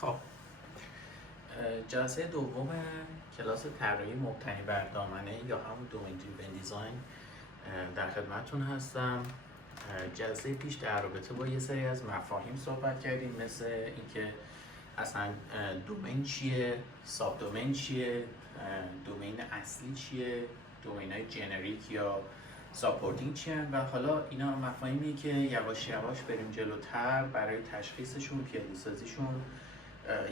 خب جلسه دوم کلاس طراحی مبتنی بر دامنه یا همون دومین دریون دیزاین در خدمتتون هستم. جلسه پیش در رابطه با یه سری از مفاهیم صحبت کردیم، مثل اینکه اصلا دومین چیه، ساب دومین چیه، دومین اصلی چیه، دومین های جنریک یا ساپورتینگ چیه و حالا اینا مفاهیمیه که یواش یواش بریم جلوتر برای تشخیصشون، پیاده سازیشون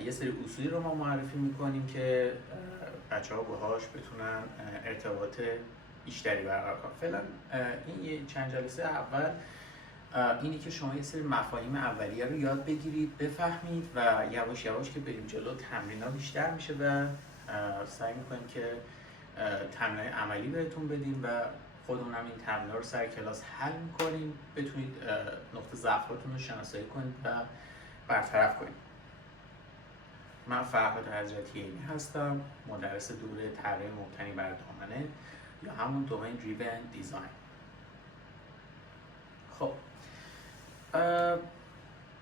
یه سری اصولی رو ما معرفی میکنیم که بچه‌ها باهاش بتونن ارتباط بیشتری برقرار کنن. فعلا این یه چند جلسه اول اینی که شما یه سری مفاهیم اولیه رو یاد بگیرید، بفهمید و یواش یواش که بریم جلو تمرین‌ها بیشتر میشه و سعی میکنیم که تمرین‌های عملی بهتون بدیم و خودمون هم این تمرین‌ها رو سر کلاس حل میکنیم، بتونید نقطه ضعفاتون رو شناسایی کنید و برطرف کنید. من فرهاد حضرتی‌عینی هستم، مدرس دوره طراحی مبتنی بر دامنه یا همون دومین دریون دیزاین. خب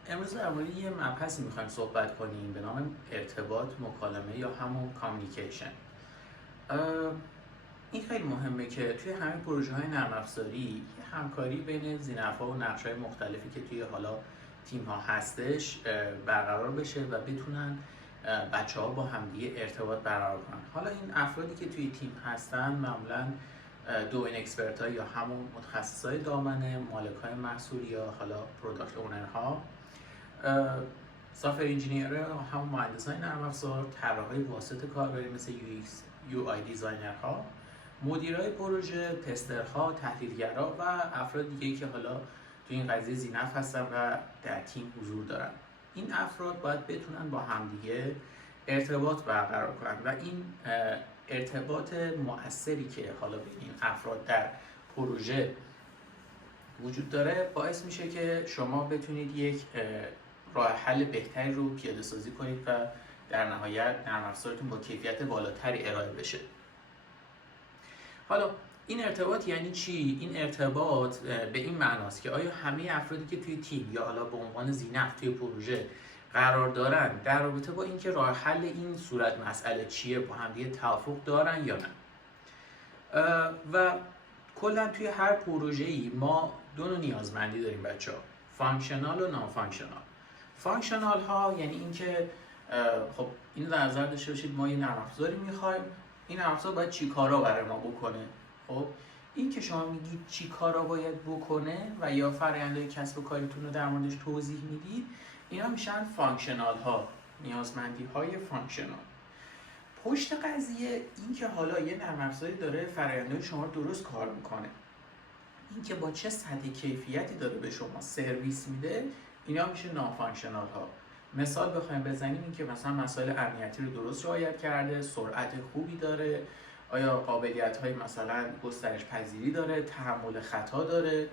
امروز در مورد یه مبحثی میخوایم صحبت کنیم به نام ارتباط، مکالمه یا همون کامیونیکیشن. این خیلی مهمه که توی همه پروژه‌های نرم افزاری همکاری بین ذی‌نفع‌ها و نقش‌های مختلفی که توی حالا تیم‌ها هستش برقرار بشه و بتونن بچه‌ها با همدیگه ارتباط برقرار کنن. حالا این افرادی که توی تیم هستن معمولاً دومین اکسپرت‌ها یا همون متخصصای دامنه، مالک‌های محصول یا حالا پروداکت اونرها، سافت انجینیرها، همون مهندسای نرم افزار، طراحای واسط کاربری مثل UX UI دیزاینرها، مدیرای پروژه، تسترها، تحلیلگرا و افراد دیگه‌ای که حالا تو این قضیه ذی‌نفع هستن و در تیم حضور دارن. این افراد باید بتونن با همدیگه ارتباط برقرار کنن و این ارتباط مؤثری که حالا بین این افراد در پروژه وجود داره باعث میشه که شما بتونید یک راه حل بهتری رو پیاده سازی کنید و در نهایت نرم افزارتون با کیفیت بالاتری ارائه بشه. حالا این ارتباط یعنی چی؟ این ارتباط به این معناست که آیا همه افرادی که توی تیم یا حالا به عنوان ذی‌نفع توی پروژه قرار دارن در رابطه با اینکه راه حل این صورت مسئله چیه با هم دیگه توافق دارن یا نه. و کلا توی هر پروژه‌ای ما دو نوع نیازمندی داریم بچه‌ها، فانکشنال و نان فانکشنال. فانکشنال ها یعنی اینکه خب اینو در نظر داشته باشید ما یه نرم افزاری می‌خوایم، این نرم افزار باید چی کارا برای ما بکنه. خب این که شما میگید چی کارا باید بکنه و یا فرآیندهای کسب و کاریتون رو در موردش توضیح میدید، اینا میشن فانکشنال ها، نیازمندی های فانکشنال. پشت قضیه این که حالا یه نرم افزاری داره فرآیندهای شما درست کار میکنه، این که با چه سطح کیفیتی داره به شما سرویس میده، اینا میشه نان فانکشنال ها. مثال بخوایم بزنیم این که مثلا مسائل امنیتی رو درست رعایت کرده، سرعت خوبی داره، آیا قابلیت های مثلا گسترش پذیری داره، تحمل خطا داره،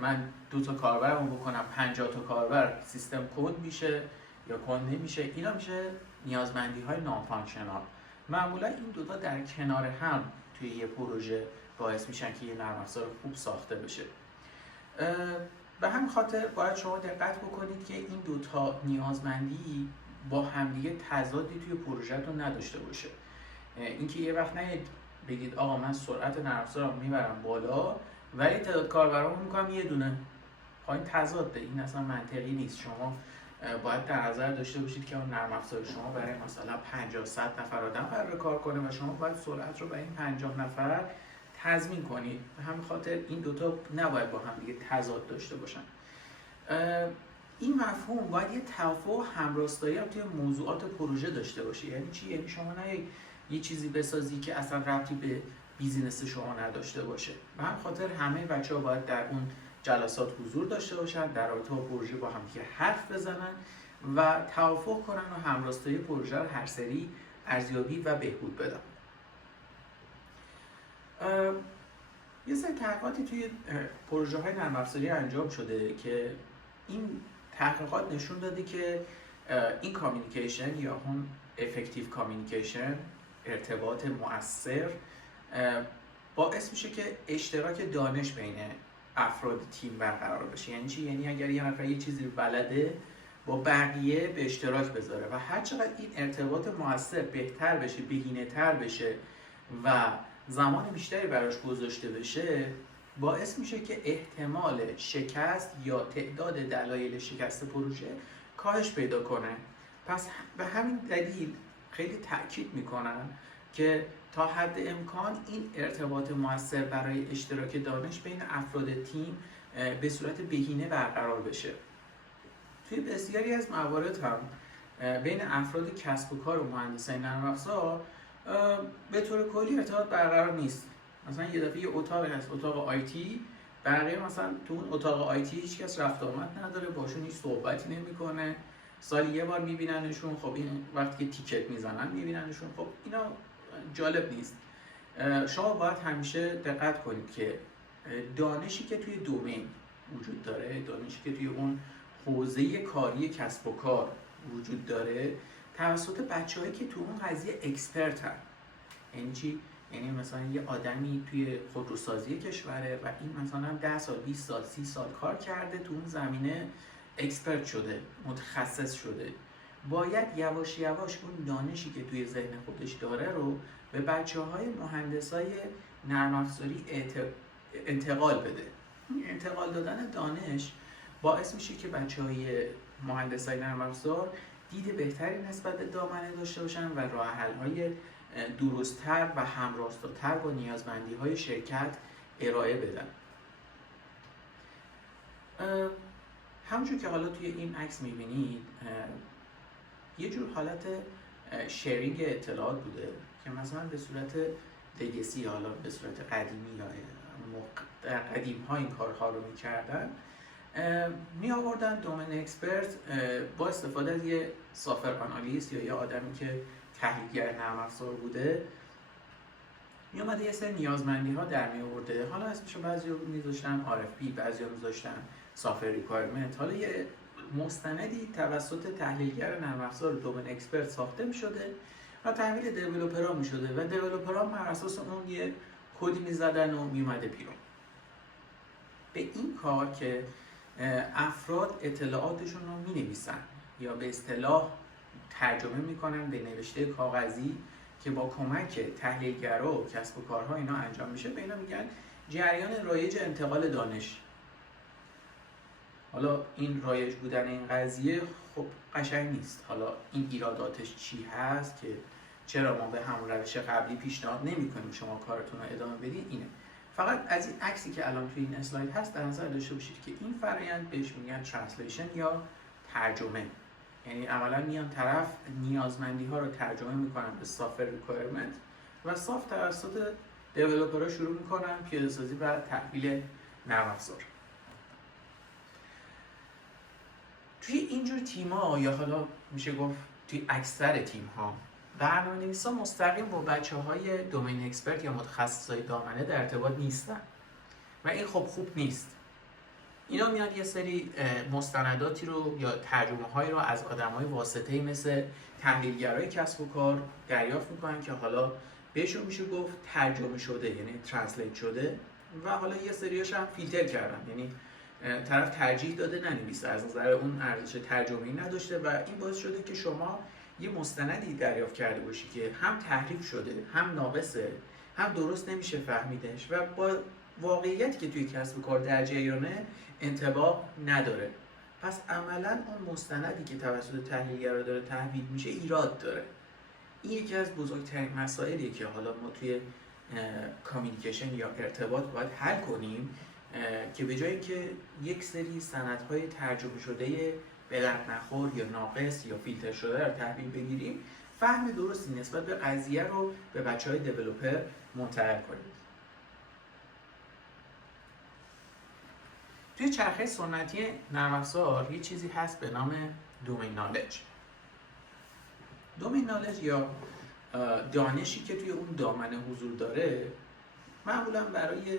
من 2 تا کاربرمو بکنم 50 تا کاربر سیستم کد میشه یا کد نمیشه. اینا میشه نیازمندی های نان فانکشنال. معمولا این دوتا در کنار هم توی یه پروژه باعث میشن که یه نرم افزار خوب ساخته بشه. به همین خاطر باید شما دقت بکنید که این دوتا نیازمندی با همدیگه تضادی توی پروژه‌تون نداشته باشه. اینکه یه وقت نید بگید آقا من سرعت نرم افزارم میبرم بالا ولی تعداد کاربرامو میکنم یه دونه. خب این تضاده، این اصلا منطقی نیست. شما باید در نظر داشته باشید که اون نرم افزار شما برای مثلا 50-100 نفر آدم قراره کار کنه و شما باید سرعت رو برای این 50 نفر تضمین کنید. به همین خاطر این دوتا نباید با هم دیگه تضاد داشته باشن. این مفهوم باید یه توافق و همراستایی هم توی موضوعات پروژه داشته باشه. یعنی چی؟ یعنی شما نه یه چیزی بسازی که اصلا ربطی به بیزینس شما نداشته باشه. به همین خاطر همه بچه‌ها باید در اون جلسات حضور داشته باشن، در رابطه با پروژه با هم دیگه حرف بزنن و توافق کنن و همراستایی پروژه رو هر سری ارزیابی و بهبود بدن. یه سری تحقیقاتی توی پروژه‌های نرم افزاری انجام شده که این تحقیقات نشون داده که این کامیونیکیشن یا هم افکتیو کامیونیکیشن، ارتباط مؤثر، باعث میشه که اشتراک دانش بین افراد تیم برقرار بشه. یعنی چی؟ یعنی اگر یه نفر یه چیزی رو بلده با بقیه به اشتراک بذاره و هر چقدر این ارتباط مؤثر بهتر بشه، بهینه‌تر بشه و زمان بیشتری براش گذاشته بشه، باعث میشه که احتمال شکست یا تعداد دلایل شکست پروژه کاهش پیدا کنه. پس به همین دلیل خیلی تاکید میکنن که تا حد امکان این ارتباط مؤثر برای اشتراک دانش بین افراد تیم به صورت بهینه برقرار بشه. توی بسیاری از موارد هم بین افراد کسب و کار و مهندسای نرم افزار به طور کلی ارتباط برقرار نیست. مثلا یه دفعه یه اتاق هست، اتاق آیتی، بقیه مثلا تو اون اتاق آیتی هیچ کس رفت آمد نداره، باشون هیچ صحبتی نمیکنه، سالی یه بار میبیننشون، خب این وقتی که تیکت میزنن میبیننشون، خب اینا جالب نیست. شما باید همیشه دقت کنید که دانشی که توی دومین وجود داره، دانشی که توی اون حوزه کاری کسب و کار وجود داره، توسط بچه‌هایی که تو اون قضیه اکسپرتن. یعنی چی؟ یعنی مثلا یه آدمی توی خودروسازی کشوره و این مثلا 10 سال 20 سال 30 سال کار کرده، تو اون زمینه اکسپرت شده، متخصص شده. باید یواش یواش اون دانشی که توی ذهن خودش داره رو به بچه‌های مهندسای نرم افزاری انتقال بده. این انتقال دادن دانش باعث میشه که بچه‌های مهندسای نرم افزار دید بهتری نسبت به دامنه داشته باشن و راه حل‌های درست‌تر و همراست‌تر با نیازمندی‌های شرکت ارائه بدن. همونجور که حالا توی این عکس می‌بینید یه جور حالت شیرینگ اطلاعات بوده که مثلا به صورت لگسی، حالا به صورت قدیمی یا قدیم ها این کارها رو می‌کردن، می آوردن دومین اکسپرت با استفاده از یه سافر آنالیست یا یه آدمی که تحلیلگر نرم افزار بوده، می اومده یه سری نیازمندی ها در می آورده. حالا اسمشو بعضیا میذاشتن RFP، بعضیا میذاشتن سافر ریکوایرمنت. حالا یه مستندی توسط تحلیلگر نرم افزار دومین اکسپرت ساخته می‌شده و تحویل دیولپرها می‌شده و دیولپرها بر اساس اون یه کدی می‌زدن و میومده بیرون. به این کار که افراد اطلاعاتشون رو می‌نویسن یا به اصطلاح ترجمه می‌کنن به نوشته کاغذی که با کمک تحلیلگرا و کسب و کارها اینا انجام میشه، به اینا میگن جریان رایج انتقال دانش. حالا این رایج بودن این قضیه خب قشنگ نیست. حالا این ایراداتش چی هست که چرا ما به همون روش قبلی پیشنهاد نمی‌کنیم شما کارتون رو ادامه بدید اینه. فقط از این عکسی که الان توی این اسلاید هست در نظر داشته باشید که این فرآیند بهش میگن ترنسلیشن یا ترجمه. یعنی اولا میان طرف نیازمندی ها رو ترجمه میکنن به سافر ریکوایرمنت و صاف توسط دیولپرها شروع میکنن پیاده سازی و تحویل نرم افزار. توی اینجور تیم‌ها یا حالا میشه گفت توی اکثر تیم‌ها برنامه‌نویسا مستقیم با بچه‌های دومین اکسپرت یا متخصصای دامنه در ارتباط نیستن و این خب خوب نیست. اینا میان یه سری مستنداتی رو یا ترجمه‌هایی رو از آدم‌های واسطه‌ای مثل تحلیلگرای کسب و کار دریافت می‌کنن که حالا بهشون میشه گفت ترجمه شده، یعنی ترنسلیت شده، و حالا یه سریاش هم فیلتر کردن، یعنی طرف ترجیح داده ننویسه، از نظر اون ارزش ترجمه‌ای نداشته و این باعث شده که شما یه مستندی دریافت کرده باشی که هم تحریف شده، هم ناقصه، هم درست نمیشه فهمیدش و با واقعیتی که توی کسب و کار در جریانه انطباق نداره. پس عملاً اون مستندی که توسط تحلیلگرا داره تحویل میشه ایراد داره. این یکی از بزرگترین مسائلیه که حالا ما توی کامیونیکیشن یا ارتباط باید حل کنیم که به جایی که یک سری سندهای ترجمه شده به درد نخور یا ناقص یا فیلتر شده رو تحویل بگیریم، فهم درستی نسبت به قضیه رو به بچهای دیولپر منتقل کنیم. توی چرخه سنتی نرم افزار یه چیزی هست به نام دومین نالج. دومین نالج یا دانشی که توی اون دامنه حضور داره معمولا برای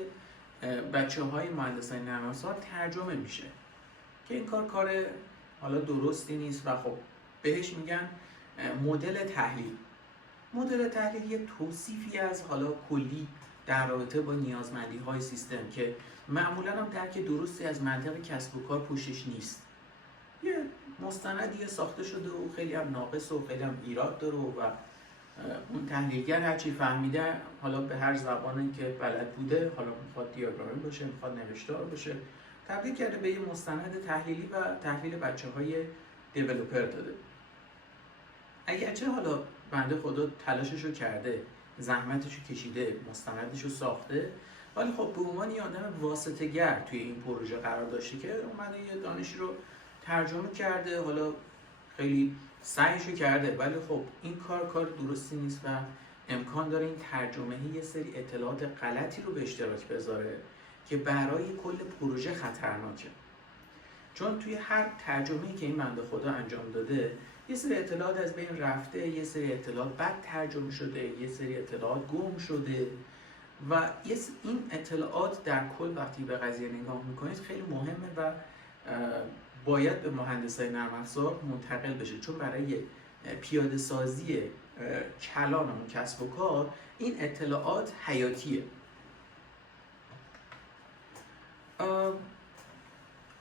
بچه‌های مهندسای نرم افزار ترجمه میشه که این کار حالا درستی نیست و خب بهش میگن مدل تحلیل. مدل تحلیل یه توصیفی از حالا کلی در رابطه با نیازمندی‌های سیستم که معمولا هم درک درستی از منطق کسب و کار پوشش نیست. یه مستندیه ساخته شده و خیلی هم ناقص و خیلی هم ایراد داره و اون تحلیلگر هرچی فهمیده حالا به هر زبانی که بلد بوده، حالا میخواد دیاگرامی باشه میخواد نوشتار باشه، تبدیل کرده به یه مستند تحلیلی و تحلیل بچه‌های دیولپر داده. اگرچه حالا بنده خدا تلاششو کرده، زحمتشو کشیده، مستندشو ساخته، ولی خب به عنوان یه آدم واسطه‌گر توی این پروژه قرار داشته که اومده یه دانشی رو ترجمه کرده، حالا خیلی سعیشو کرده، ولی خب این کار درستی نیست و امکان داره این ترجمه یه سری اطلاعات غلطی رو به اشتراک بذاره که برای کل پروژه خطرناکه. چون توی هر ترجمه‌ای که این بنده خدا انجام داده یه سری اطلاعات از بین رفته، یه سری اطلاعات بد ترجمه شده، یه سری اطلاعات گم شده و این اطلاعات در کل وقتی به قضیه نگاه میکنید خیلی مهمه و باید به مهندسای نرم افزار منتقل بشه، چون برای پیاده سازی کلان اون کسب و کار این اطلاعات حیاتیه.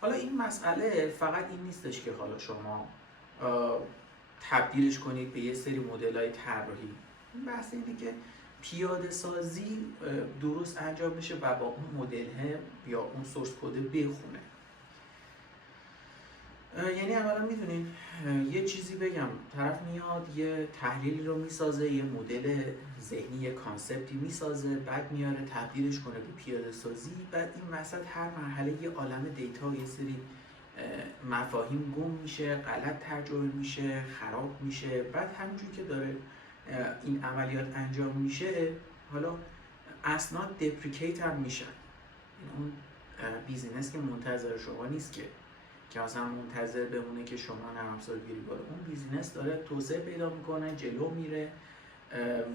حالا این مسئله فقط این نیستش که حالا شما تبدیلش کنید به یه سری مدل‌های طراحی. این بحث اینه که پیاده سازی درست انجام بشه و با اون مدل یا اون سورس کد بخونه. یعنی اولا میدونید یه چیزی بگم، طرف میاد یه تحلیلی رو میسازه، یه مدل ذهنی، یه کانسپتی میسازه، بعد میاره تبدیلش کنه به پیاده سازی، بعد این وسط هر مرحله یه عالم دیتا، یه سری مفاهیم گم میشه، غلط ترجمه میشه، خراب میشه، بعد همینجور که داره این عملیات انجام میشه حالا اسناد دپریکیت هم میشن. اون بیزینس که منتظر شما نیست که اصلا منتظر بمونه که شما نرم افزار بیاری بالا. اون بیزینس داره توسعه پیدا میکنه، جلو میره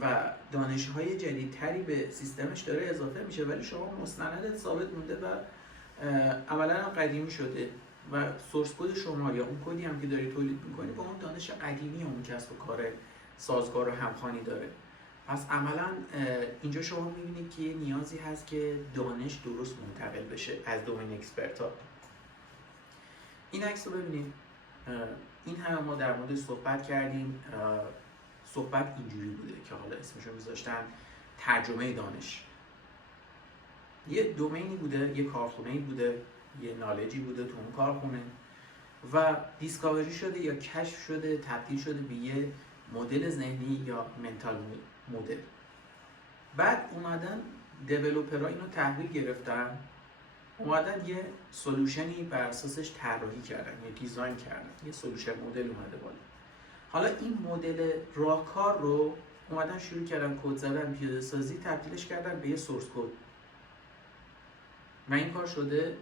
و دانش‌های جدیدتری به سیستمش داره اضافه میشه، ولی شما مستندت ثابت مونده و عملاً قدیمی شده و سورس کد شما یا اون کدی هم که داری تولید میکنی با اون دانش قدیمی اون کسب و کار سازگار و همخوانی داره. پس عملاً اینجا شما میبینید که نیازی هست که دانش درست منتقل بشه از دومین اکسپرت‌ها. این عکس رو ببینید. این همه ما در مورد صحبت کردیم. صحبت اینجوری بوده که حالا اسمشو میذاشتن ترجمه دانش. یه دومینی بوده، یه کارخونه‌ای بوده، یه نالجی بوده تو اون کارخونه و دیسکاوری شده یا کشف شده، تبدیل شده به یه مدل ذهنی یا منتال مدل. بعد اومدن دیولپرها اینو تحویل گرفتن، اومدن یه سولوشنی بر اساسش طراحی کردن، یه دیزاین کردن، یه سولوشن مدل اومده بالا. حالا این مدل راهکار رو اومدن شروع کردن کد زدن، پیاده سازی، تبدیلش کردن به یه سورس کد و این کار شده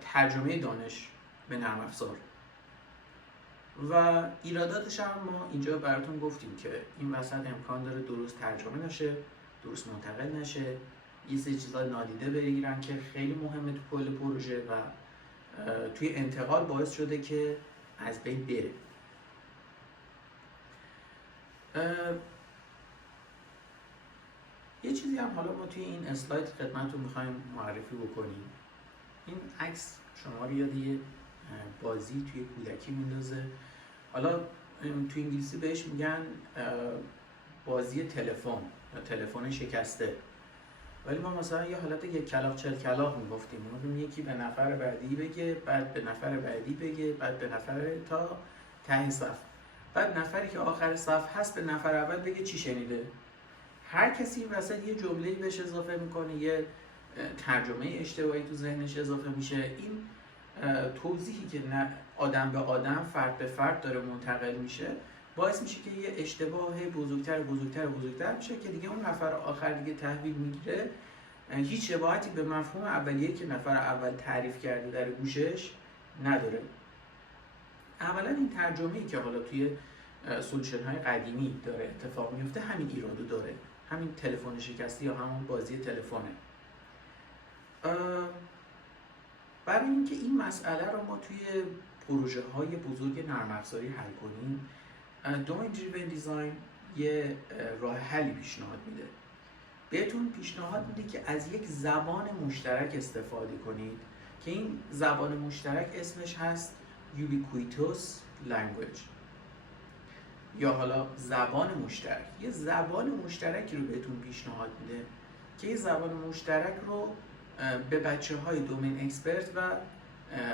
ترجمه دانش به نرم افزار. و ایراداتش هم ما اینجا براتون گفتیم که این وسط امکان داره درست ترجمه نشه، درست منتقل نشه، یه سری چیزا نادیده بگیرن که خیلی مهمه تو کل پروژه و توی انتقال باعث شده که از بین بره. یه چیزی هم حالا ما توی این اسلاید خدمتتون می‌خوایم معرفی بکنیم. این عکس شما رو یاد یه بازی توی کودکی میندازه. حالا توی انگلیسی بهش میگن بازی تلفن یا تلفن شکسته، ولی ما مثلا یه حالت یک کلاغ چل کلاغ میگفتیم. میگفتیم یکی به نفر بعدی بگه، بعد به نفر بعدی بگه، بعد به نفر تا ته صف، بعد نفری که آخر صف هست به نفر اول بگه چی شنیده. هر کسی وسط یه جمله‌ای بهش اضافه میکنه، یه ترجمه اشتباهی تو ذهنش اضافه میشه. این توضیحی که آدم به آدم، فرد به فرد داره منتقل میشه باعث میشه که یه اشتباه بزرگتر میشه که دیگه اون نفر آخر دیگه تحویل میگیره، هیچ شباهتی به مفهوم اولیه که نفر اول تعریف کرده در گوشش نداره. اولا این ترجمه‌ای که حالا توی سولوشن های قدیمی داره اتفاق میفته همین ایرادو داره، همین تلفن شکسته یا همون بازی تلفنه. برای اینکه این مسئله رو ما توی پروژه های بزرگ نرم افزاری حل کنیم، دومین دریون دیزاین یه راه حلی پیشنهاد میده. بهتون پیشنهاد میده که از یک زبان مشترک استفاده کنید که این زبان مشترک اسمش هست ubiquitous language یا حالا زبان مشترک. یه زبان مشترکی رو بهتون پیشنهاد میده که یه زبان مشترک رو به بچه‌های دومین اکسپرت و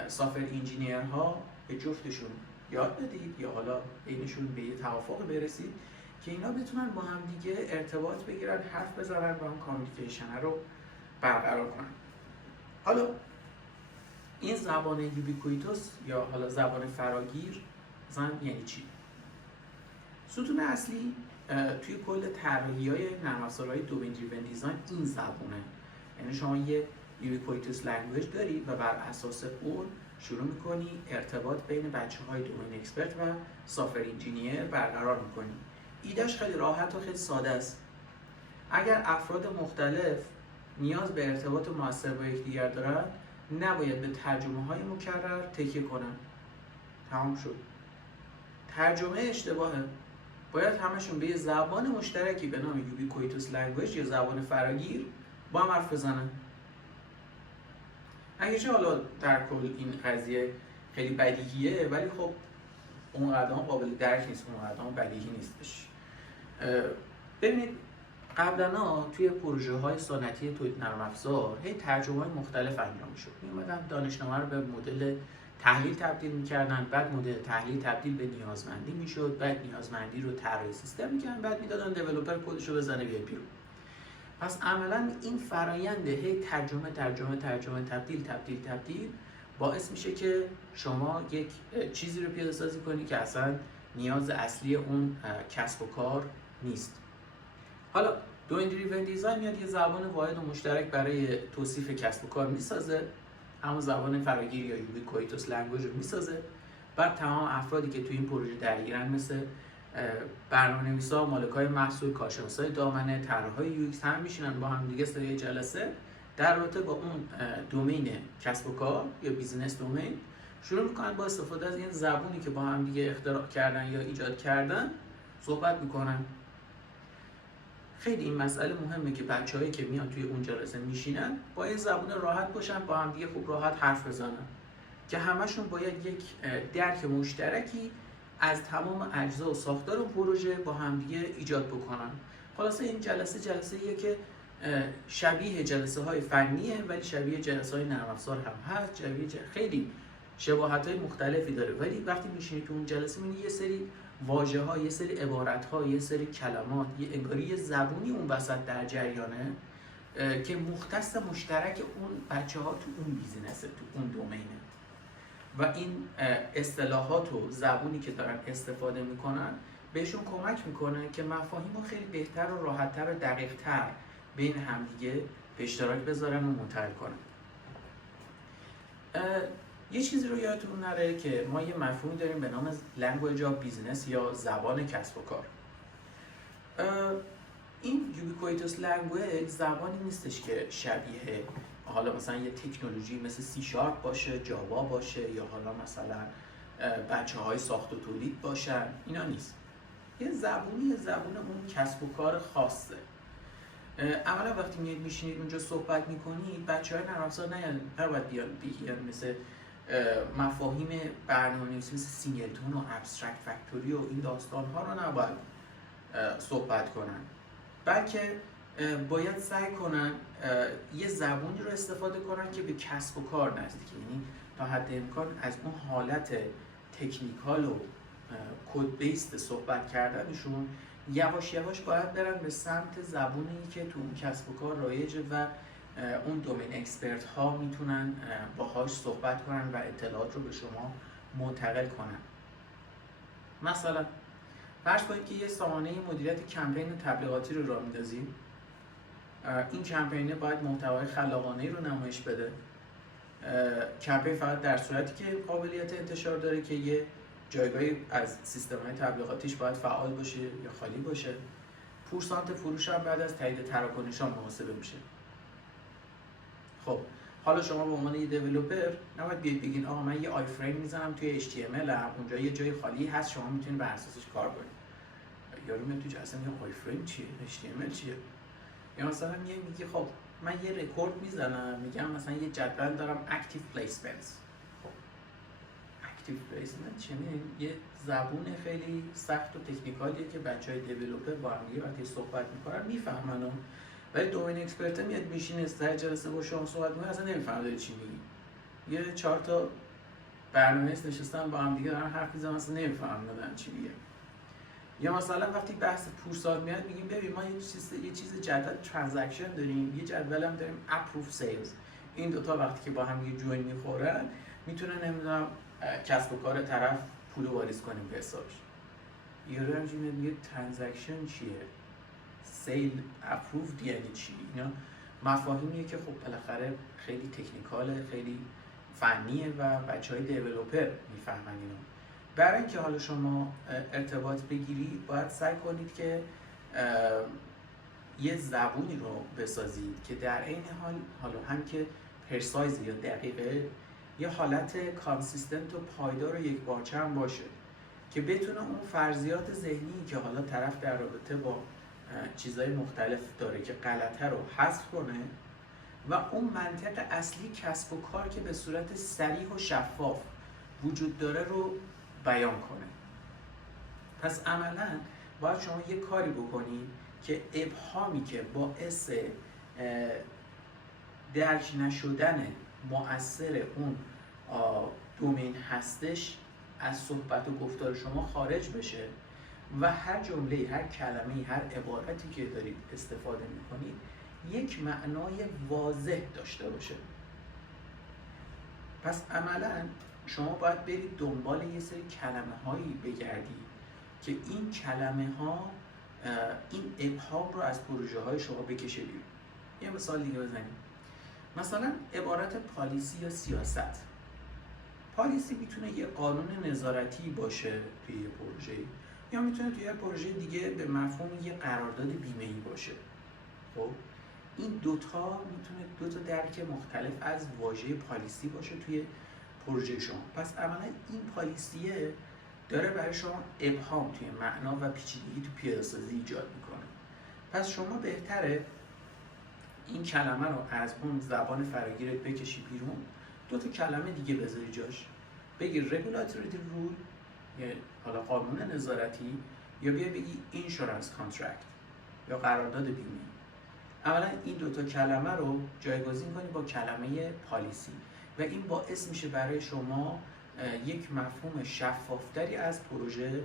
سافر انجینیرها به جفتشون یاد بدید یا حالا بینشون به یه توافق برسید که اینا بتونن با هم دیگه ارتباط بگیرن، حرف بزنن و اون کامیونیکیشن رو برقرار کنن. حالا این زبان یوبیکویتوس یا حالا زبان فراگیر مثلا یعنی چی؟ ستون اصلی توی کل طراحی‌های نرم افزارهای دومین دریون دیزاین این زبونه. یعنی شما یه یوبیکویتوس لنگویج داری و بر اساس اون شروع می‌کنی ارتباط بین بچه‌های دومین اکسپرت و سافر انجینیر برقرار می‌کنی. ایدهش خیلی راحت و خیلی ساده است. اگر افراد مختلف نیاز به ارتباط موثر با یکدیگر دارند، نباید به ترجمه‌های مکرر تکیه کنند. تمام شد. ترجمه اشتباهه. باید همشون به یه زبان مشترکی به نام یوبیکویتوس لنگویج یا زبان فراگیر با هم حرف بزنن. اگرچه حالا در کل این قضیه خیلی بدیهیه ولی خب اونقدر قابل درک نیست، اونقدر بدیهی نیستش. ببینید قبلا توی پروژه های سنتی تولید نرم افزار هی ترجمه های مختلف انجام میشد. میومدن دانشنامه رو به مدل تحلیل تبدیل میکردن، بعد مدل تحلیل تبدیل به نیازمندی میشد، بعد نیازمندی رو طراحی سیستم میکردن، بعد میدادن دیولپر کدش رو بزنه بیاد بیرون. پس عملا این فرایند هی ترجمه تبدیل باعث میشه که شما یک چیزی رو پیاده سازی کنی که اصلا نیاز اصلی اون کسب و کار نیست. حالا دومین دریون دیزاین میاد یه زبان واحد و مشترک برای توصیف کسب و کار میسازه، همون زبان فراگیر یا یوبیکویتوس لنگویج رو میسازه. بعد تمام افرادی که توی این پروژه درگیرن مثل برنامه‌نویسا، مالکای محصول، کارشناسای دامنه، طراحای یو ایکس هم میشینن با هم دیگه سر جلسه در رابطه با اون دومین کسب و کار یا بیزینس دومین شروع میکنن با استفاده از این زبونی که با هم دیگه اختراع کردن یا ایجاد کردن صحبت میکنن. خیلی این مسئله مهمه که بچه‌هایی که میان توی اون جلسه میشینن با این زبون راحت باشن، با هم دیگه خوب راحت حرف بزنن که همشون باید یک درک مشترکی از تمام اجزا و ساختار اون پروژه با هم دیگه ایجاد بکنن. خلاصه این جلسه‌ایه که شبیه جلسه‌های فنیه ولی شبیه جلسه‌های نرم افزار هم هست، خیلی شباهت‌های مختلفی داره، ولی وقتی میشینید تو اون جلسه می‌بینید یه سری واژه‌ها، یه سری عبارت‌ها، یه سری کلمات، یه انگاری یه زبونی اون وسط در جریانه که مختص مشترک اون بچه‌ها تو اون بیزینسه، تو اون دومینه و این اصطلاحات و زبونی که دارن استفاده میکنن بهشون کمک میکنه که مفاهیم رو خیلی بهتر و راحت‌تر و دقیق‌تر بین همدیگه به اشتراک بذارن و منتقل کنن. یه چیزی رو یادتون نره که ما یه مفهومی داریم به نام language of business یا زبان کسب و کار. این ubiquitous language زبانی نیستش که شبیه حالا مثلا یه تکنولوژی مثل سی شارپ باشه، جاوا باشه یا حالا مثلا بچه‌های ساخت و تولید باشن. اینا نیست. یه زبون اون کسب و کار خاصه. اولا وقتی میاد میشینید اونجا صحبت میکنید بچه‌های نرم افزار نباید بیان مثل مفاهیم برنامه‌نویسی مثل سینگلتون و ابسترکت فکتوری و این داستان‌ها رو نباید صحبت کنن، بلکه باید سعی کنن یه زبونی رو استفاده کنن که به کسب و کار نزدیکه، یعنی تا حد امکان از اون حالت تکنیکال و کد بیسد صحبت کردنشون یواش یواش باید برن به سمت زبونی که تو اون کسب و کار رایجه و اون دومین اکسپرت ها میتونن باهاش صحبت کنن و اطلاعات رو به شما منتقل کنن. مثلا فرض کنید که یه سامانه مدیریت کمپین تبلیغاتی رو راه میندازیم. این کمپینه باید محتوای خلاقانه‌ای رو نمایش بده. کمپین فقط در صورتی که قابلیت انتشار داره که یه جایگاهی از سیستم‌های تبلیغاتیش باید فعال باشه یا خالی باشه. پورسانت فروش هم بعد از تایید تراکنش‌ها محاسبه میشه. خب حالا شما به عنوان یه دیولپر نباید بیاید بگین آقا من یه آی فریم میزنم توی HTML اونجا یه جای خالی هست شما میتونید بر اساسش کار کنید. یارو میاد تو اصلا یه آی فریم چیه؟ HTML چیه؟ یا مثلا میگی خب من یه رکورد میزنم میگم مثلا یه جدول دارم اکتیو پلیسمنت. خب اکتیو پلیسمنت چه می‌دونین یه زبون خیلی سخت و تکنیکالیه که بچهای دیولپر با هم دیگه وقتی صحبت میکنن میفهمن، ولی دومین اکسپرت میاد میشینه سر جلسه با شما صحبت میکنه اصلا نمیفهمه داره چی میگی. یه 4 تا برنامه‌نویس نشستن با هم دیگه دارن حرف میزنن اصلا نمیفهمن دارن چی میگن. یا مثلا وقتی بحث پورسال میاد میگیم ببین ما یه چیز جدول ترانزکشن داریم، یه جدول هم داریم اپروف سیلز. این دوتا وقتی که با هم یه جوین میخورن میتونه نمیدونم کسب و کار طرف پولو واریز کنیم به حسابش. یارو همینجوری میگه ترانزکشن چیه؟ سیل اپروف یعنی چی؟ اینا مفاهیمیه که خب بالاخره خیلی تکنیکاله، خیلی فنیه و بچهای دیولپر میفهمن اینو. برای اینکه حالا شما ارتباط بگیرید باید سعی کنید که یه زبونی رو بسازید که در این حال حالا هم که پرسایز یا دقیقه یه حالت کانسیستنت و پایدار و یکپارچه هم باشه که بتونه اون فرضیات ذهنی که حالا طرف در رابطه با چیزهای مختلف داره که غلطه رو حذف کنه و اون منطق اصلی کسب و کار که به صورت صریح و شفاف وجود داره رو بیان کنه. پس عملاً باید شما یه کاری بکنید که ابهامی که باعث درک نشدن مؤثر اون دومین هستش از صحبت و گفتار شما خارج بشه و هر جمله، هر کلمه، هر عبارتی که دارید استفاده میکنید یک معنای واضح داشته باشه. پس عملاً شما باید برید دنبال یه سری کلمه هایی بگردید که این کلمه ها این ابهام رو از پروژه های شما بکشه بیرون. یه مثال دیگه بزنیم. مثلا عبارت پالیسی یا سیاست. پالیسی میتونه یه قانون نظارتی باشه توی یه پروژه یا میتونه توی یه پروژه دیگه به مفهوم یه قرارداد بیمه‌ای باشه. خب این دوتا میتونه دوتا درک مختلف از واژه پالیسی باشه توی پروژه شما. پس عملا این پالیسیه داره برای شما ابهام توی معنا و پیچیدگی تو پیاده‌سازی ایجاد میکنه. پس شما بهتره این کلمه رو از اون زبان فراگیرت بکشی بیرون، دو تا کلمه دیگه بذاری جاش. بگی regulatory rule یا حالا قانون نظارتی، یا بگی insurance contract یا قرارداد بیمه. اولا این دو تا کلمه رو جایگزین کنی با کلمه پالیسی و این باعث میشه برای شما یک مفهوم شفافتری از پروژه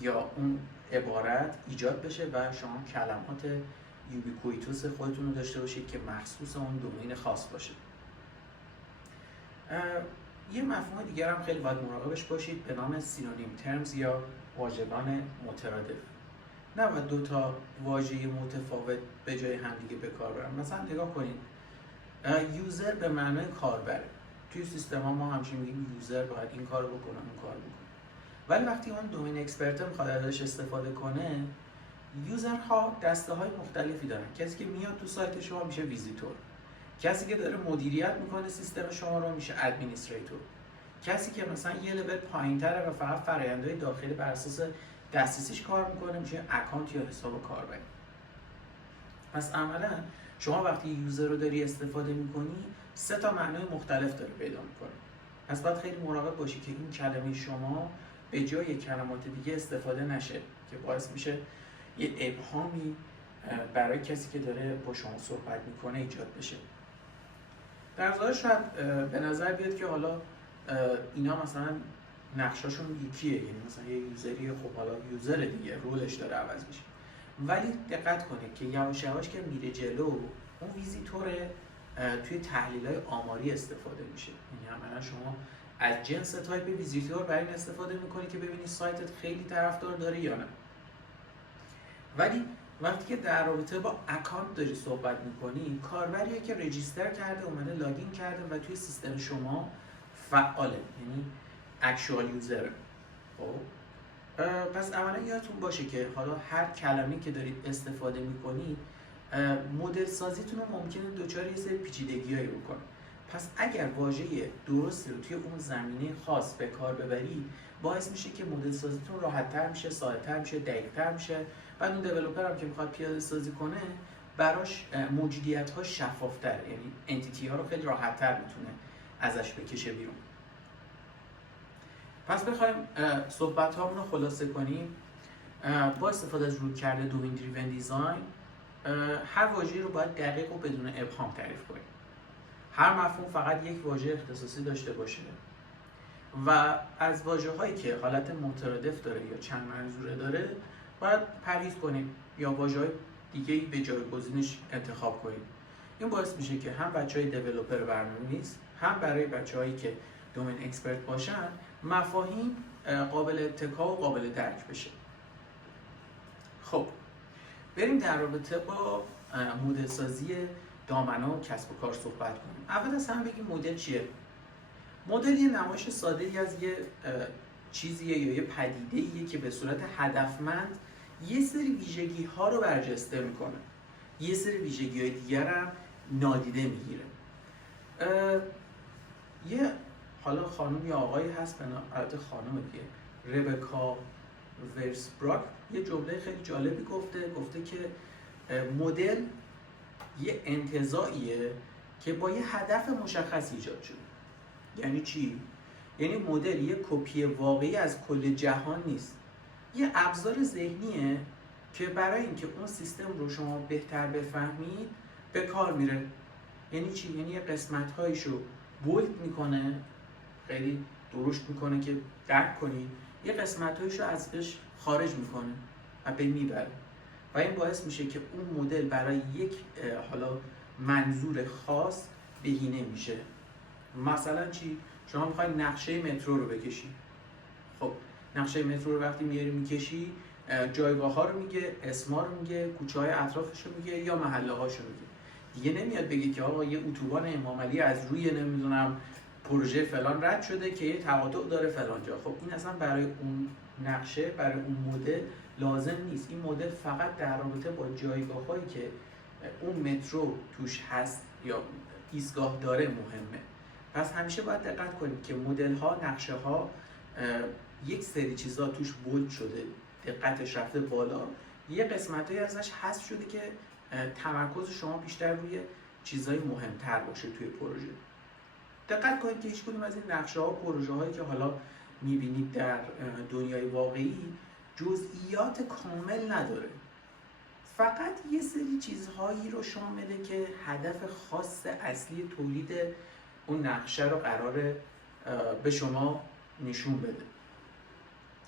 یا اون عبارت ایجاد بشه و شما کلمات یوبیکویتوس خودتون رو داشته باشید که مخصوص اون دومین خاص باشه. یه مفهوم دیگر هم خیلی باید مراقبش باشید به نام سینونیم ترمز یا واژگان مترادف. نباید دو تا واژه متفاوت به جای همدیگه به کار برن. مثلا نگاه کنید، یوزر به معنای کاربره. توی سیستم ها ما همچین میگیم یوزر باید این کارو بکنه اون کارو بکنه. ولی وقتی اون دومین اکسپرت میخواد ازش استفاده کنه، یوزرها دسته های مختلفی دارن. کسی که میاد تو سایت شما میشه ویزیتور، کسی که داره مدیریت میکنه سیستم شما رو میشه ادمینستریتور، کسی که مثلا یه لول پایینتره و فقط فرآیندهای داخلی بر اساس دسترسیش کار میکنه میشه اکانت یا حساب کاربری. پس عملا شما وقتی یوزر رو داری استفاده میکنی سه تا معنای مختلف داره پیدا میکنه. پس باید خیلی مراقب باشی که این کلمه شما به جای کلمات دیگه استفاده نشه که باعث میشه یه ابهامی برای کسی که داره با شما صحبت میکنه ایجاد بشه. در ظاهر شاید به نظر بیاد که حالا اینا مثلا نقشاشون یکیه، یعنی مثلا یه یوزریه، خب حالا یوزر دیگه رولش داره عوض میشه. ولی دقت کنید که یواش یواش که میره جلو اون ویزیتور توی تحلیل‌های آماری استفاده میشه. یعنی عملاً شما از جنس تایپ ویزیتور برای این استفاده میکنی که ببینی سایتت خیلی طرفدار داره یا نه. ولی وقتی که در رابطه با اکانت داری صحبت میکنی، کاربریه که رجیستر کرده، اومده لاگین کرده و توی سیستم شما فعاله، یعنی اکچوال یوزر. خب پس اولا یادتون باشه که حالا هر کلمه‌ای که دارید استفاده میکنید مدل سازیتون رو ممکنه دوچار یه سری پیچیدگی‌هایی بکنه. پس اگر واژه درستی رو توی اون زمینه خاص به کار ببری، باعث میشه که مدل سازیتون راحت‌تر میشه، ساده‌تر میشه، دقیق‌تر میشه. بعد اون دیولپر هم که میخواد پیاده سازی کنه براش موجودیت‌ها شفاف‌تر، یعنی انتیتی‌ها رو خیلی راحت‌تر میتونه ازش بکشه بیرون. پس بخوایم صحبت هامون رو خلاصه کنیم، با استفاده از رویکرد دومین دریون دیزاین هر واژه‌ای رو باید دقیق و بدون ابهام تعریف کنیم. هر مفهوم فقط یک واژه اختصاصی داشته باشه و از واژه‌هایی که حالت مترادف داره یا چند منظوره داره باید پرهیز کنیم یا واژه‌های دیگه‌ای به جایگزینش انتخاب کنیم. این باعث میشه که هم بچهای دیولپر برنامه‌نویس هم برای بچه‌هایی که دومین اکسپرت باشن مفاهیم قابل اتکا و قابل درک بشه. خب بریم در رابطه با مدل سازی دامنه و کسب و کار صحبت کنیم. اول از همه بگیم مدل چیه؟ مدل یه نمایش ساده‌ای از یه چیزیه یا یه پدیده‌ایه که به صورت هدفمند یه سری ویژگی‌ها رو برجسته میکنه، یه سری ویژگی‌های دیگر هم نادیده میگیره. یه حالا خانم یا آقایی هست، البته خانم دیگه، ربکا ورسبراک یه جمله خیلی جالبی گفته که مدل یه انتزاعیه که با یه هدف مشخص ایجاد شده. یعنی چی؟ یعنی مدل یه کپی واقعی از کل جهان نیست، یه ابزار ذهنیه که برای اینکه اون سیستم رو شما بهتر بفهمید به کار میره. یعنی چی؟ یعنی یه قسمت‌هایشو بولد میکنه، خیلی درشت میکنه که درک کنید، یه قسمت‌هایشو ازش خارج میکنه و به میبره و این باعث میشه که اون مدل برای یک حالا منظور خاص بهینه میشه. مثلا چی؟ شما میخواید نقشه مترو رو بکشی. خب نقشه مترو رو وقتی میاری میکشی جایگاه ها رو میگه، اسما رو میگه، کوچه های اطرافش رو میگه یا محله هاش رو میگه. دیگه نمیاد بگه که آقا یه اتوبان امام علی از روی نمیدونم پروژه فلان رد شده که یه تقاطع داره فلان جا. خب این اصلا برای اون نقشه، برای اون مدل لازم نیست. این مدل فقط در رابطه با جایگاه هایی که اون مترو توش هست یا ایستگاه داره مهمه. پس همیشه باید دقت کنید که مدل ها، نقشه ها یک سری چیزا توش بولد شده، دقتش رفته بالا، یه قسمتایی ازش حذف شده که تمرکز شما بیشتر روی چیزای مهمتر باشه توی پروژه. دقت کنید که هیچ کدوم از این نقشه ها و پروژه هایی که حالا میبینید در دنیای واقعی جزئیات کامل نداره، فقط یه سری چیزهایی رو شامله که هدف خاص اصلی تولید اون نقشه رو قراره به شما نشون بده.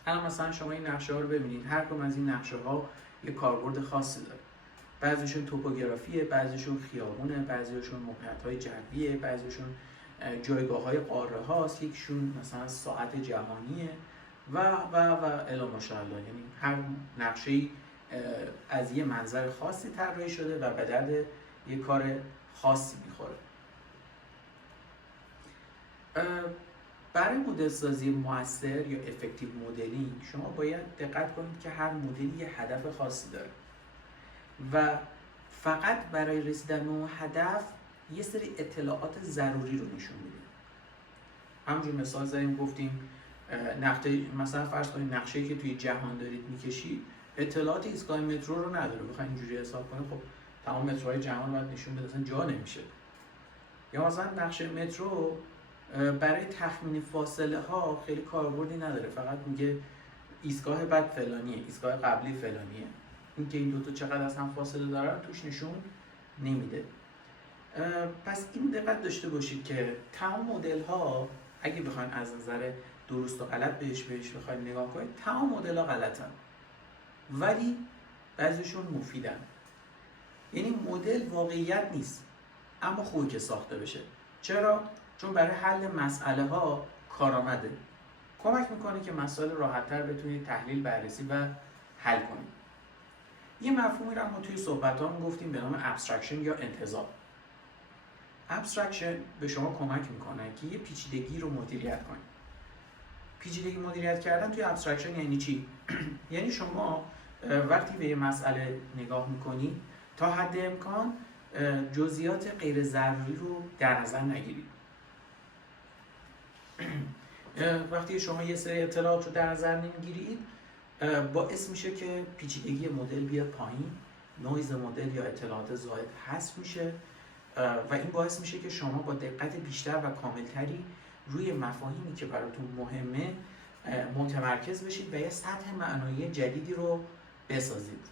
الان مثلا شما این نقشه ها رو ببینید، هر کدوم از این نقشه ها یه کاربرد خاصی داره. بعضیشون توپوگرافیه، بعضیشون خیابونه، بعضیشون موقعیت های جویه، بعضیشون جایگاه های قاره هاست، یکیشون مثلا ساعت جهانیه و الی ماشاءالله. یعنی هر نقشه‌ای از یه منظر خاصی طراحی شده و به درد یه کار خاصی میخوره. برای مدل سازی مؤثر یا افکتیو مدلینگ شما باید دقت کنید که هر مدلی یه هدف خاصی داره و فقط برای رسیدن به اون هدف یه سری اطلاعات ضروری رو نشون میده. همونجور مثال زدیم گفتیم مثلا فرض کنید نقشه‌ای که توی جهان دارید میکشید اطلاعات ایستگاه مترو رو نداره، بخواید اینجوری حساب کنید خب تمام متروهای جهان رو باید نشون بده، اصلا جا نمیشه. یا مثلا نقشه مترو برای تخمین فاصله ها خیلی کاربردی نداره، فقط میگه ایستگاه بعد فلانیه، ایستگاه قبلی فلانیه. اینکه این دوتا چقدر از هم فاصله دارن توش نشون نمیده. پس این دقت داشته باشید که تمام مدل ها اگه بخواین از نظر درست و غلط بهش بخواین نگاه کنید، تمام مدل ها غلطن ولی بعضیشون مفیدن. یعنی مدل واقعیت نیست اما خوبه که ساخته بشه. چرا؟ چون برای حل مسئله ها کارآمده، کمک میکنه که مسائل راحت‌تر بتونید تحلیل، بررسی و حل کنید. یه مفهومی رو ما توی صحبت‌هامون گفتیم به نام ابسترکشن یا انتزاع. ابسترکشن به شما کمک میکنه که یه پیچیدگی رو مدیریت کنید. پیچیدگی مدیریت کردن توی ابسترکشن یعنی چی؟ یعنی شما وقتی به یه مسئله نگاه میکنید تا حد امکان جزئیات غیر ضروری رو در نظر نگیرید. وقتی شما یه سری اطلاعات رو در نظر نمیگیرید باعث میشه که پیچیدگی مدل بیاد پایین، نویز مدل یا اطلاعات زائد حذف میشه و این باعث میشه که شما با دقت بیشتر و کاملتری روی مفاهیمی که براتون مهمه متمرکز بشید و یه سطح معنایی جدیدی رو بسازید.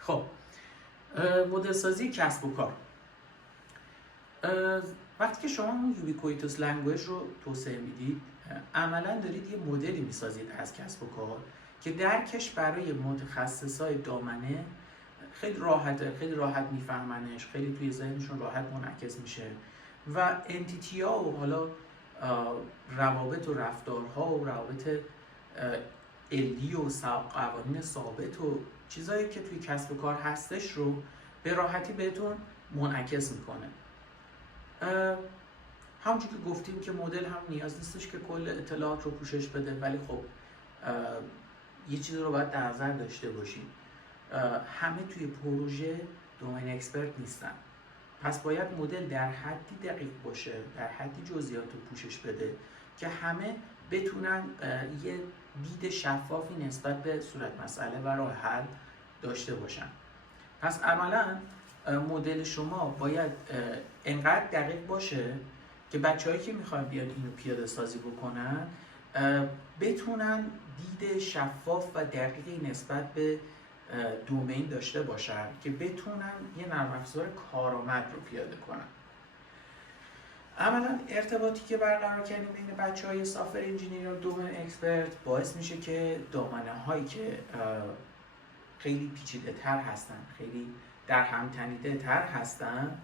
خب مدل سازی کسب و کار. وقتی که شما اون یوبیکویتوس لنگویج رو توسعه میدید، عملا دارید یه مدلی میسازید از کسب و کار که درکش برای متخصصای دامنه خیلی راحته، خیلی راحت میفهمنش، خیلی توی ذهنشون راحت منعکس میشه و انتیتی ها و حالا روابط و رفتارها و روابط علی و قوانین ثابت و چیزایی که توی کسب و کار هستش رو به راحتی بهتون منعکس میکنه. همونجور که گفتیم که مدل هم نیاز نیستش که کل اطلاعات رو پوشش بده، ولی خب یه چیز رو باید در نظر داشته باشیم، همه توی پروژه دومین اکسپرت نیستن، پس باید مدل در حدی دقیق باشه، در حدی جزئیات رو پوشش بده که همه بتونن یه دید شفافی نسبت به صورت مسئله و راه حل داشته باشن. پس عملاً مدل شما باید انقدر دقیق باشه که بچه‌هایی که میخوان بیان اینو پیاده سازی بکنن بتونن دید شفاف و دقیقی نسبت به دومین داشته باشن که بتونن یه نرم افزار کارآمد رو پیاده کنن. عملاً ارتباطی که برقرار کردیم بین بچه‌های سافت انجینیر و دومین اکسپرت باعث میشه که دامنه‌هایی که خیلی پیچیده تر هستن، خیلی در هم تنیده تر هستن،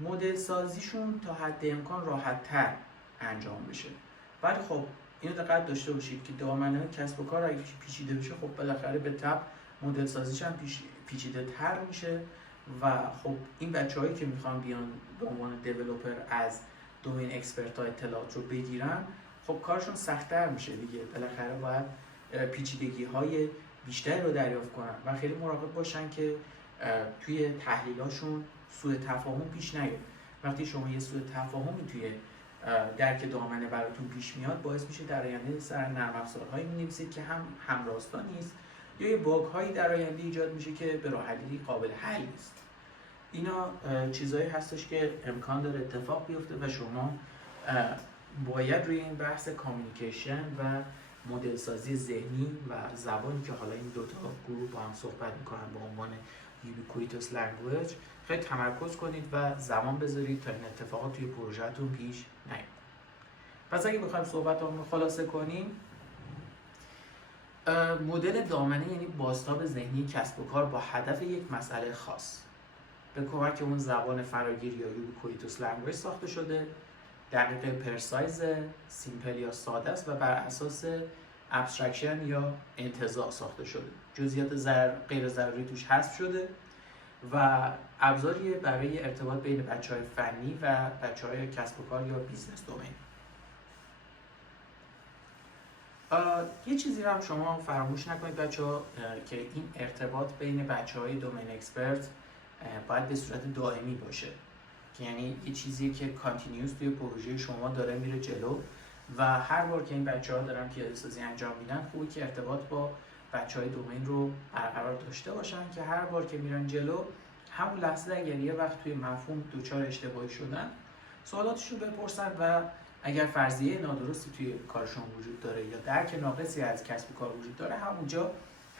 مدل سازیشون تا حد امکان راحت تر انجام بشه. ولی خب اینو دقت داشته باشید که دامنه کسب و کار اگه پیچیده بشه، خب بالاخره به تبع مدل سازیش هم پیچیده تر میشه و خب این بچه‌هایی که میخوان بیان به عنوان دیولپر از دومین اکسپرت ها اطلاعات رو بگیرن، خب کارشون سخت‌تر میشه دیگه. بالاخره باید پیچیدگی های بیشتری رو دریافت کنن و خیلی مراقب باشن که توی تحلیلاشون سوء تفاهم پیش نیاد. وقتی شما یه سوء تفاهمی توی درک دامنه براتون پیش میاد، باعث میشه در آینده سر نرم افزارهایی می‌نویسید که هم همراستا نیست یا یه باگ هایی در آینده ایجاد میشه که به راه حلی قابل حل نیست. اینا چیزایی هستش که امکان داره اتفاق بیفته و شما باید روی این بحث کامیونیکیشن و مدل سازی ذهنی و زبانی که حالا این دوتا گروه با هم صحبت میکنن به عنوان یوبیکویتوس لنگویج خیلی تمرکز کنید و زمان بذارید تا این اتفاقات توی پروژهتون پیش نیاد. پس اگه بخوایم صحبتامون رو خلاصه کنیم، مدل دامنه یعنی بازتاب ذهنی کسب و کار با هدف یک مسئله خاص. به کمک اون زبان فراگیر یا یوبیکویتوس لنگویج ساخته شده، دقیق پرسایز، سیمپل یا ساده است و بر اساس ابسترکشن یا انتزاع ساخته شده. جزئیات غیر ضروری توش حذف شده و ابزاری برای ارتباط بین بچه‌های فنی و بچه‌های کسب و کار یا بیزنس دومین. یه چیزی رو هم شما فراموش نکنید بچه‌ها که این ارتباط بین بچه‌های دومین اکسپرت باید به صورت دائمی باشه، که یعنی یه چیزی که کانتینیوس توی پروژه شما داره میره جلو و هر بار که این بچه‌ها دارن پیاده سازی انجام میدن، خوبه که ارتباط با بچه‌های دومین رو برقرار داشته باشن که هر بار که میرن جلو، همون لحظه اگر یه وقت توی مفهوم دچار اشتباهی شدن، سوالاتش رو بپرسن و اگر فرضیه نادرستی توی کارشون وجود داره یا درک ناقصی از کسب و کار وجود داره، همونجا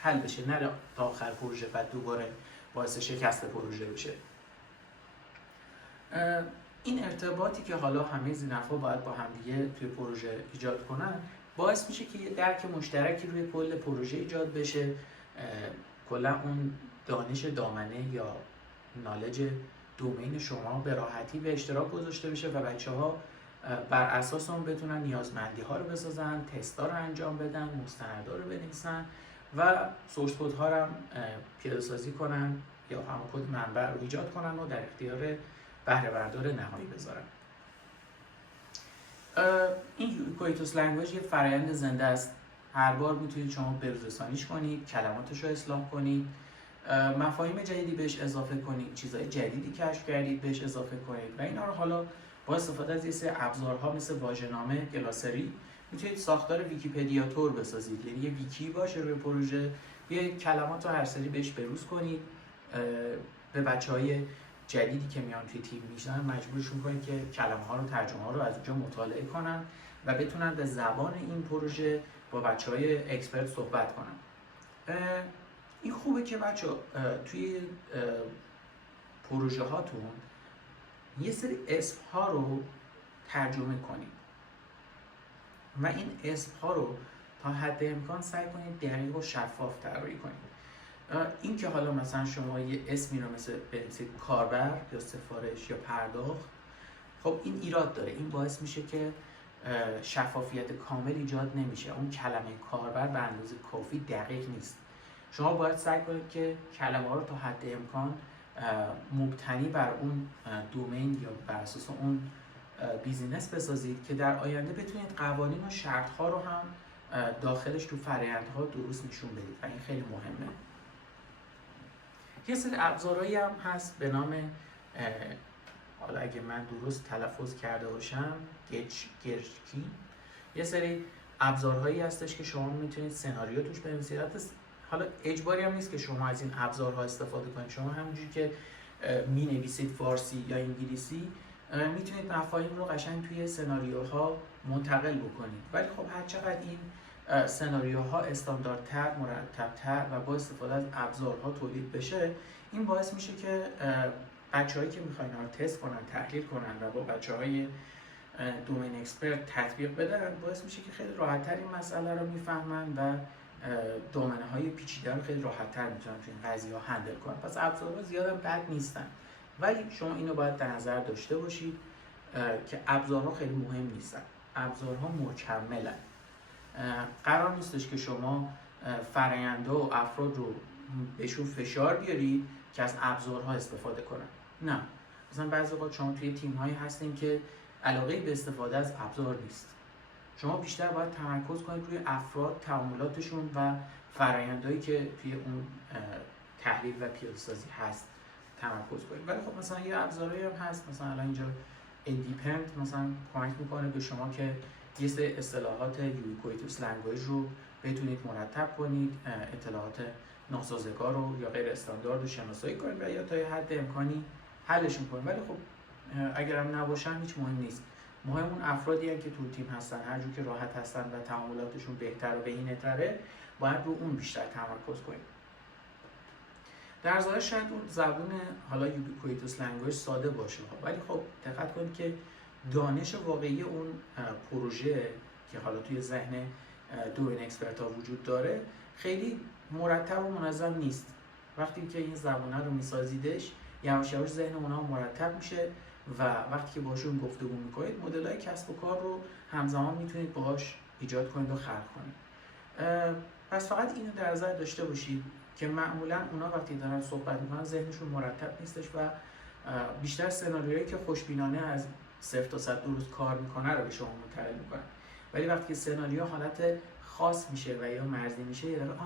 حل بشه، نه تا آخر پروژه بعد دوباره باعث شکست پروژه بشه. این ارتباطی که حالا همه ذی‌نفع‌ها باید با همدیگه توی پروژه ایجاد کنن، باعث میشه که یه درک مشترکی روی کل پروژه ایجاد بشه. کلا اون دانش دامنه یا نالج دومین شما به راحتی به اشتراک گذاشته بشه و بچه‌ها بر اساس اون بتونن نیازمندی‌ها رو بسازن، تست‌ها رو انجام بدن، مستندات رو بنویسن و سورس کدها رو هم پیاده سازی کنن یا هم کد منبع رو ایجاد کنن و در اختیار بهره بردار نهایی بذارن. این یوبیکویتوس لنگویج یه فرآیند زنده است. هر بار میتونید شما بروزرسانیش کنید، کلماتش رو اصلاح کنید، مفاهیم جدیدی بهش اضافه کنید، چیزهای جدیدی کشف کردید بهش اضافه کنید و اینا رو حالا با استفاده از یه سری ابزارها مثل واژه‌نامه، گلاسری میتونید ساختار ویکی‌پدیا تور بسازید. یعنی یه ویکی باشه روی پروژه، یه کلمات رو هر سری بهش بروز کنید، به بچه‌های جدیدی که میان توی تیم میشن مجبورشون کنید که کلمه ها رو ترجمه ها رو از اونجا مطالعه کنن و بتونن به زبان این پروژه با بچهای اکسپرت صحبت کنن. این خوبه که بچه توی پروژه هاتون یه سری اسم ها رو ترجمه کنید و این اسم ها رو تا حد امکان سعی کنید دقیق و شفاف طراحی کنید. این که حالا مثلا شما یه اسمی رو مثل بنویسید کاربر یا سفارش یا پرداخت، خب این ایراد داره. این باعث میشه که شفافیت کامل ایجاد نمیشه. اون کلمه کاربر به اندازه کافی دقیق نیست. شما باید سعی کنید که کلمه ها رو تا حد امکان مبتنی بر اون دومین یا بر اساس اون بیزینس بسازید که در آینده بتونید قوانین و شرط ها رو هم داخلش تو فرآیندها درست نشون بدید و این خیلی مهمه. یه سری ابزارهایی هم هست به نام حالا اگه من درست تلفظ کرده باشم گرچکی. یه سری ابزارهایی هستش که شما میتونید سناریو توش بنویسید. حالا اجباری هم نیست که شما از این ابزارها استفاده کنید. شما همونجوری که مینویسید فارسی یا انگلیسی میتونید مفاهیم رو قشنگ توی سناریوها منتقل بکنید. ولی خب هر چقدر این سناریوها استانداردتر، مرتب‌تر و با استفاده از ابزارها تولید بشه، این باعث میشه که بچه‌هایی که میخواین اینا رو تست کنن، تحلیل کنن و با بچه‌های دومین اکسپرت تطبیق بدن، باعث میشه که خیلی راحت‌تر این مسئله رو میفهمن و دومنه‌های پیچیده رو خیلی راحت‌تر میتونن تو این قضیه‌ها هندل کنن. پس ابزارها زیاد هم بد نیستن، ولی شما اینو باید در نظر داشته باشید که ابزارها خیلی مهم نیستن. ابزارها مکملن. قرار نیستش که شما فرآیندها و افراد رو بهشون فشار بیارید که از ابزارها استفاده کنن. نه، مثلا بعضی وقت شما توی تیم‌هایی هستین که علاقه به استفاده از ابزار نیست. شما بیشتر باید تمرکز کنید روی افراد، تعاملاتشون و فرآیندهایی که توی اون تحلیل و پیاده‌سازی هست تمرکز کنید. ولی خب مثلا یه ابزاری هم هست، مثلا الان اینجا ایندیپندنت مثلا کمک میکنه به شما که یه سری اصطلاحات یوبیکویتوس لنگویج رو بتونید مرتب کنید، اطلاعات ناسازگار رو یا غیر استاندارد رو شناسایی کنید و یا تا حد امکانی حلشون کنید. ولی خب اگر هم نباشن هیچ مهم نیست. مهم اون افرادی هستن که تو تیم هستن، هر جور که راحت هستن و تعاملاتشون بهتر و بهینه‌تره، باید رو اون بیشتر تمرکز کنید. در ظاهر شاید اون زبون حالا یوبیکویتوس لنگویج ساده باشه، ولی خب دقت کنید که دانش واقعی اون پروژه که حالا توی ذهن دومین اکسپرت ها وجود داره خیلی مرتب و منظم نیست. وقتی که این زبونه رو میسازیدش یواش یواش ذهن اونها مرتب میشه و وقتی که باشون گفتگو میکنید مدل‌های کسب و کار رو همزمان میتونید باهاش ایجاد کنید و خلق کنید. پس فقط اینو در نظر داشته باشید که معمولا اونا وقتی دارن صحبت میکنن ذهنشون مرتب نیستش و بیشتر سناریوهایی که خوشبینانه از 0 تا 100 درست کار میکنه رو به شما منتقل میکنن. ولی وقتی که سناریو حالت خاص میشه و یا مرزی میشه، یه دفعه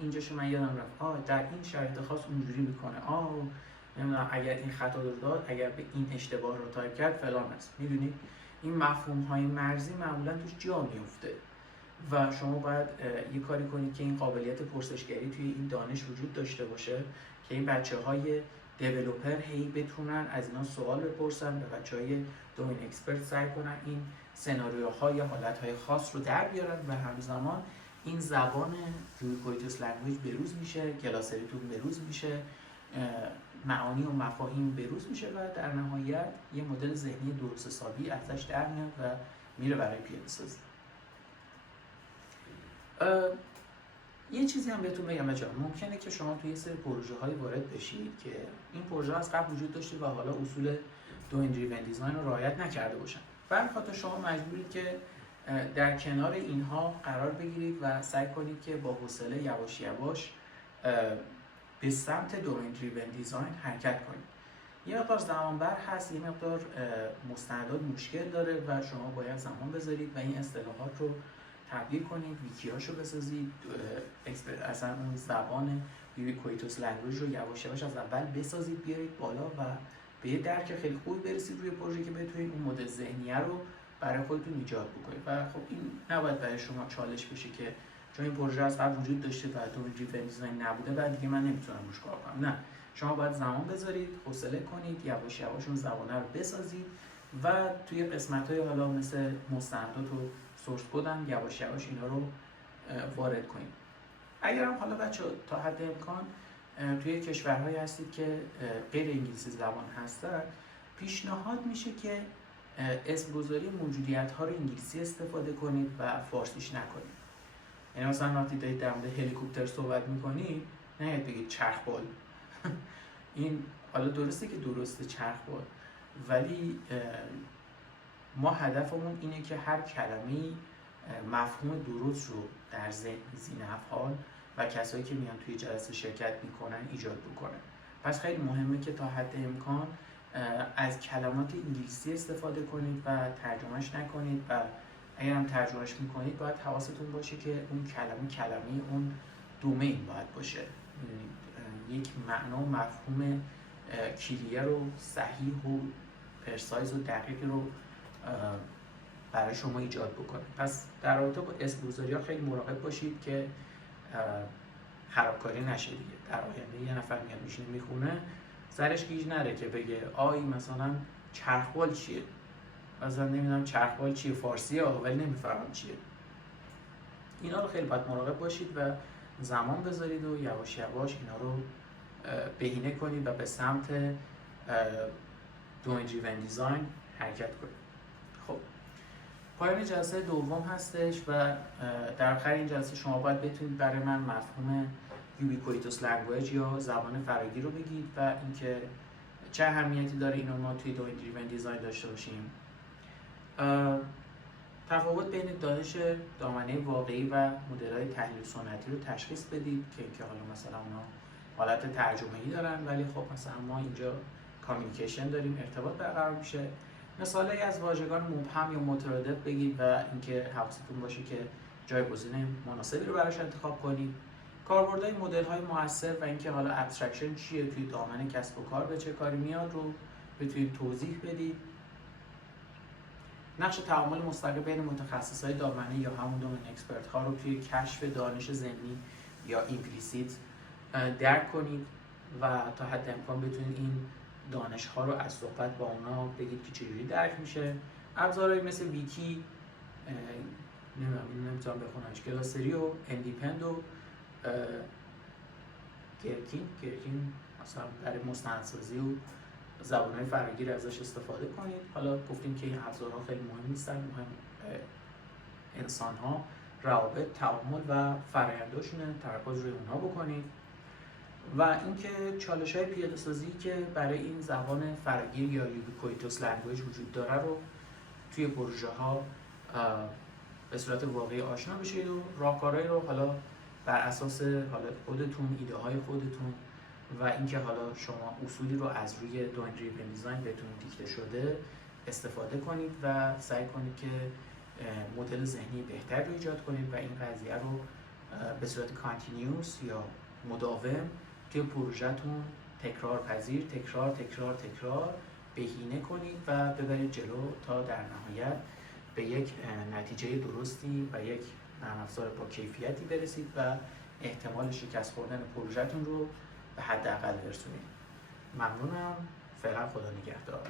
اینجاشو من یادم رفت، در این شرایط خاص اونجوری میکنه، نمیدونم اگر این خطا رو داد، اگر به این اشتباه رو تایپ کرد فلان است. میدونید این مفهوم های مرزی معمولا توش جا میفته و شما باید یه کاری کنید که این قابلیت پرسشگری توی این دانش وجود داشته باشه که این بچه‌های دیولپر هی بتونن از اینا سوال بپرسن و بچه‌های دومین اکسپرت سعی کنن این سناریوها یا حالت‌های خاص رو در بیارن و همزمان این زبان یوبیکویتوس لنگویج بروز میشه، گلاسریتون بروز میشه، معانی و مفاهیم بروز میشه و در نهایت یه مدل ذهنی درست حسابی ازش در میاد و میره برای پیاده‌سازی. یه چیزی هم بهتون بگم بچه‌ها، ممکنه که شما توی یه سری پروژه‌های وارد بشید که این پروژه از قبل وجود داشته و حالا اصول دومین دریون دیزاین رو رعایت نکرده باشن. برای خاطر شما مجبورید که در کنار اینها قرار بگیرید و سعی کنید که با حوصله یواش یواش به سمت دومین دریون دیزاین حرکت کنید. یه مقدار زمان بر هست، یه مقدار مستندات مشکل داره و شما باید زمان بذارید و این اصطلاحات رو تبدیل کنید، ویکیاشو بسازید، اصلا اون زبان یوبیکویتوس لنگویج رو یواش یواش از اول بسازید، بیارید بالا و به یه درک خیلی خوبی برسید روی پروژه که بتونید اون مدل ذهنیه رو برای خودتون ایجاد بکنید. و خب این نباید برای شما چالش بشه که چون این پروژه از قبل وجود داشته و دومین دریون دیزاین نبوده بعد دیگه من نمیتونم روش کار کنم. نه، شما باید زمان بذارید، حوصله کنید، یواش یواش اون زبانه رو بسازید و توی قسمت‌های حالا مثل مستندات و سورس کدن یواش یواش اینا رو وارد کنید. اگر هم حالا بچه تا حد امکان توی کشورهایی هستید که غیر انگلیسی زبان هستن، پیشنهاد میشه که اسمگذاری موجودیت ها رو انگلیسی استفاده کنید و فارسیش نکنید. یعنی مثلا وقتی دارید در مورد هلیکوپتر صحبت میکنید نهید بگید چرخبال. این حالا درسته که درسته چرخبال، ولی ما هدفمون اینه که هر کلمه‌ای مفهوم درست رو در ذهن ذی‌نفعال و کسایی که میان توی جلسه شرکت میکنن ایجاد بکنن. پس خیلی مهمه که تا حد امکان از کلمات انگلیسی استفاده کنید و ترجمهش نکنید و اگر هم ترجمهش میکنید باید حواستون باشه که اون کلمه اون دومین باید باشه. یک معنا و مفهوم کلیه رو صحیح و پرسایز و دقیق رو برای شما ایجاد بکنه. پس در رابطه با اسمگذاری‌ها خیلی مراقب باشید که خرابکاری نشه دیگه. در آینده یه نفر میاد میشینه میخونه سرش گیج نره که بگه آی مثلا چرخبال چیه؟ مثلا نمیدونم چرخبال چیه فارسیه ولی نمیفهمم چیه. اینا رو خیلی باید مراقب باشید و زمان بذارید و یواش یواش اینا رو بهینه کنید و به سمت دومین دریون دیزاین حرکت کنید. خب پایان جلسه دوم هستش و در آخر این جلسه شما باید بتونید برای من مفهوم یوبیکویتوس لنگویج یا زبان فراگیر رو بگید و اینکه چه اهمیتی داره اینو ما توی دومین دریون دیزاین داشته باشیم. تفاوت بین دانش دامنه واقعی و مدل‌های تحلیل سنتی رو تشخیص بدید که حالا مثلا اونا حالت ترجمه‌ای دارن ولی خب مثلا ما اینجا کامیونیکیشن داریم، ارتباط برقرار میشه. مثالی از واژگان مبهم یا مترادف بگید و اینکه حواستون باشه که جایگزین مناسبی رو براش انتخاب کنید. کاربردهای مدل‌های مؤثر و اینکه حالا ابسترکشن چیه توی دامنه کسب و کار به چه کاری میاد رو بتونید توضیح بدید. نقش تعامل مستقیم بین متخصصای دامنه یا همون دومین اکسپرت ها رو توی کشف دانش ضمنی یا ایمپلیسیت درک کنید و تا حد امکان بتونید این دانش ها رو از صحبت با اونا بگید که چجوری درک میشه. ابزارهایی مثل ویکی، نمیتونم بخونمش، گلاسری و اندیپند و گرکین مثلا برای مستندسازی و زبان‌های فراگیر ازش استفاده کنید. حالا گفتیم که این ابزارها خیلی مهم نیستن، مهم انسان‌ها، روابط، تعامل و فرآینداشونه، تمرکز روی اونها بکنید. و اینکه چالش‌های پیاده‌سازی که برای این زبان فراگیر یا یوبیکویتوس لنگویج وجود داره رو توی پروژه‌ها به صورت واقعی آشنا بشید و راهکارهایی رو حالا بر اساس حالا خودتون، ایده‌های خودتون و اینکه حالا شما اصولی رو از روی دومین دریون دیزاین بهتون دیکته شده استفاده کنید و سعی کنید که مدل ذهنی بهتر رو ایجاد کنید و این قضیه رو به صورت کانتینیوس یا مداوم توی پروژه‌تون تکرار بهینه کنید و ببرید جلو تا در نهایت به یک نتیجه درستی و یک نرم افزار با کیفیتی برسید و احتمال شکست خوردن پروژه‌تون رو به حداقل برسونید. ممنونم. فعلا خدا نگهدار.